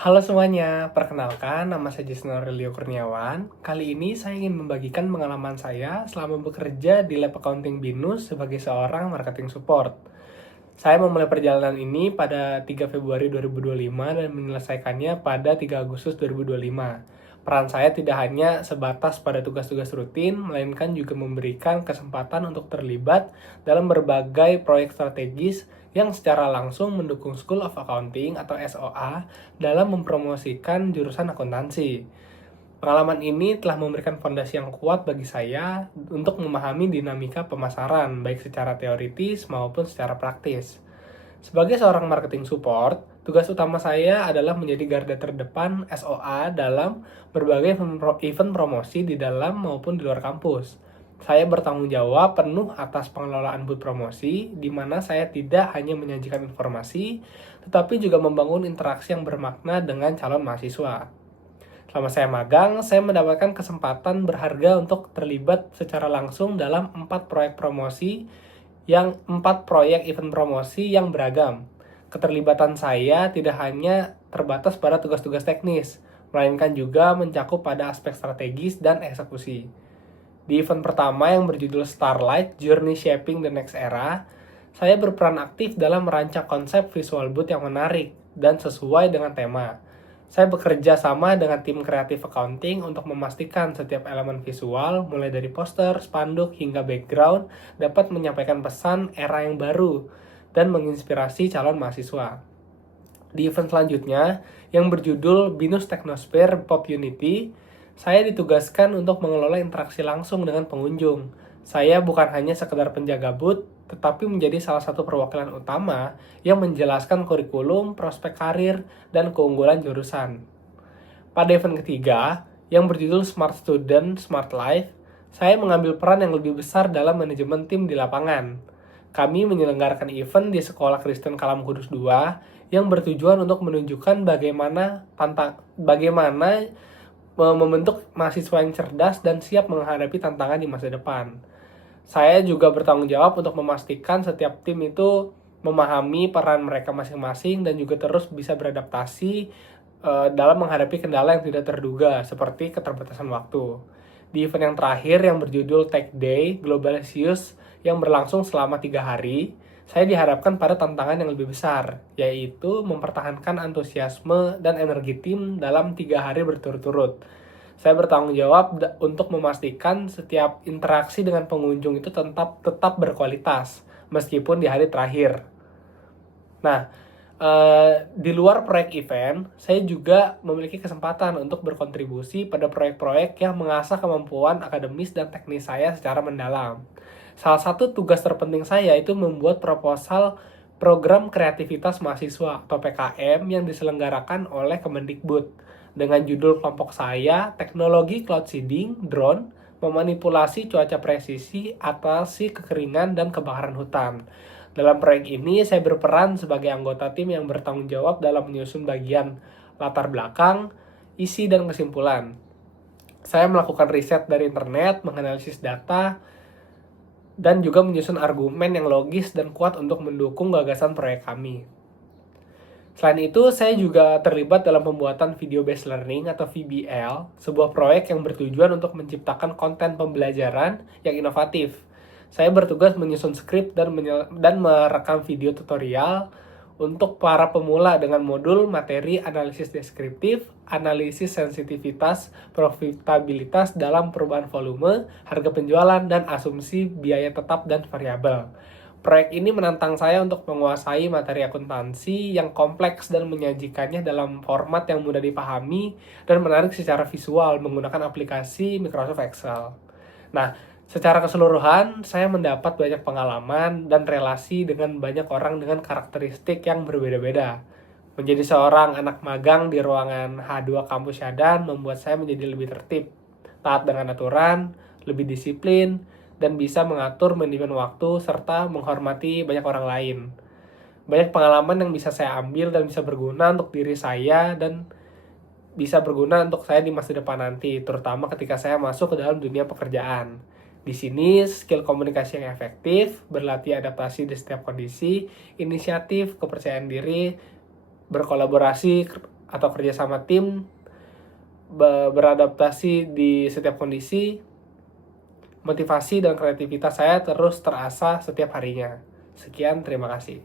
Halo semuanya, perkenalkan nama saya Jason Aurelio Kurniawan. Kali ini saya ingin membagikan pengalaman saya selama bekerja di Lab Accounting BINUS sebagai seorang marketing support. Saya memulai perjalanan ini pada 3 Februari 2025 dan menyelesaikannya pada 3 Agustus 2025. Peran saya tidak hanya sebatas pada tugas-tugas rutin, melainkan juga memberikan kesempatan untuk terlibat dalam berbagai proyek strategis yang secara langsung mendukung School of Accounting atau SOA dalam mempromosikan jurusan akuntansi. Pengalaman ini telah memberikan fondasi yang kuat bagi saya untuk memahami dinamika pemasaran, baik secara teoritis maupun secara praktis. Sebagai seorang marketing support, tugas utama saya adalah menjadi garda terdepan SOA dalam berbagai event promosi di dalam maupun di luar kampus. Saya bertanggung jawab penuh atas pengelolaan booth promosi, di mana saya tidak hanya menyajikan informasi, tetapi juga membangun interaksi yang bermakna dengan calon mahasiswa. Selama saya magang, saya mendapatkan kesempatan berharga untuk terlibat secara langsung dalam 4 proyek event promosi yang beragam. Keterlibatan saya tidak hanya terbatas pada tugas-tugas teknis, melainkan juga mencakup pada aspek strategis dan eksekusi. Di event pertama yang berjudul Starlight Journey Shaping the Next Era, saya berperan aktif dalam merancang konsep visual booth yang menarik dan sesuai dengan tema. Saya bekerja sama dengan tim kreatif accounting untuk memastikan setiap elemen visual, mulai dari poster, spanduk, hingga background, dapat menyampaikan pesan era yang baru dan menginspirasi calon mahasiswa. Di event selanjutnya, yang berjudul BINUS Technosphere Pop Unity, saya ditugaskan untuk mengelola interaksi langsung dengan pengunjung. Saya bukan hanya sekedar penjaga booth, tetapi menjadi salah satu perwakilan utama yang menjelaskan kurikulum, prospek karir, dan keunggulan jurusan. Pada event ketiga, yang berjudul Smart Student, Smart Life, saya mengambil peran yang lebih besar dalam manajemen tim di lapangan. Kami menyelenggarakan event di Sekolah Kristen Kalam Kudus II yang bertujuan untuk menunjukkan bagaimana membentuk mahasiswa yang cerdas dan siap menghadapi tantangan di masa depan. Saya juga bertanggung jawab untuk memastikan setiap tim itu memahami peran mereka masing-masing dan juga terus bisa beradaptasi dalam menghadapi kendala yang tidak terduga, seperti keterbatasan waktu. Di event yang terakhir yang berjudul Tech Day Globalisius yang berlangsung selama 3 hari, saya dihadapkan pada tantangan yang lebih besar, yaitu mempertahankan antusiasme dan energi tim dalam 3 hari berturut-turut. Saya bertanggung jawab untuk memastikan setiap interaksi dengan pengunjung itu tetap berkualitas, meskipun di hari terakhir. Nah, di luar proyek event, saya juga memiliki kesempatan untuk berkontribusi pada proyek-proyek yang mengasah kemampuan akademis dan teknis saya secara mendalam. Salah satu tugas terpenting saya itu membuat proposal program kreativitas mahasiswa atau PKM yang diselenggarakan oleh Kemendikbud dengan judul kelompok saya, teknologi cloud seeding, drone, memanipulasi cuaca presisi, atasi kekeringan dan kebakaran hutan. Dalam proyek ini, saya berperan sebagai anggota tim yang bertanggung jawab dalam menyusun bagian latar belakang, isi, dan kesimpulan. Saya melakukan riset dari internet, menganalisis data, dan juga menyusun argumen yang logis dan kuat untuk mendukung gagasan proyek kami. Selain itu, saya juga terlibat dalam pembuatan Video Based Learning atau VBL, sebuah proyek yang bertujuan untuk menciptakan konten pembelajaran yang inovatif. Saya bertugas menyusun skrip dan merekam video tutorial untuk para pemula dengan modul materi analisis deskriptif, analisis sensitivitas, profitabilitas dalam perubahan volume, harga penjualan, dan asumsi biaya tetap dan variabel. Proyek ini menantang saya untuk menguasai materi akuntansi yang kompleks dan menyajikannya dalam format yang mudah dipahami dan menarik secara visual menggunakan aplikasi Microsoft Excel. Nah, secara keseluruhan, saya mendapat banyak pengalaman dan relasi dengan banyak orang dengan karakteristik yang berbeda-beda. Menjadi seorang anak magang di ruangan H2 Kampus Syadan membuat saya menjadi lebih tertib, taat dengan aturan, lebih disiplin, dan bisa mengatur manajemen waktu serta menghormati banyak orang lain. Banyak pengalaman yang bisa saya ambil dan bisa berguna untuk diri saya dan bisa berguna untuk saya di masa depan nanti, terutama ketika saya masuk ke dalam dunia pekerjaan. Di sini, skill komunikasi yang efektif, berlatih adaptasi di setiap kondisi, inisiatif, kepercayaan diri, berkolaborasi atau kerja sama tim, beradaptasi di setiap kondisi. Motivasi dan kreativitas saya terus terasah setiap harinya. Sekian, terima kasih.